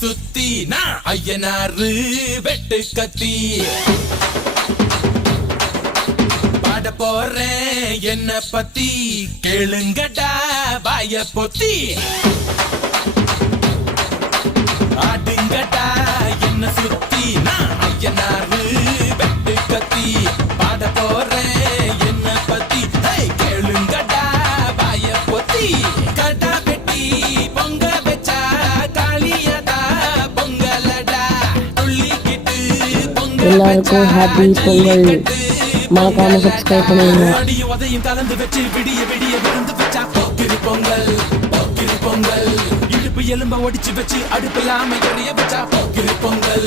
சுத்தி நான் ஐயனாரு வெட்டு கத்தி. பாட போறேன் என்ன பத்தி. கேளுங்கடா வாய பொத்தி. ஆடுங்கடா என்ன சுத்தி. எல்லாருக்கும் happy பொங்கல். மறக்காம subscribe பண்ணுங்க. அடியும் உதையும் கலந்து வச்சு விடிய விடிய விருந்து வச்சா போக்கிரி பொங்கல் போக்கிரி பொங்கல் இடுப்பு எலும்ப ஒடிச்சு வச்சு அடுப்பில்லாம எறிய வச்சா போக்கிரி பொங்கல்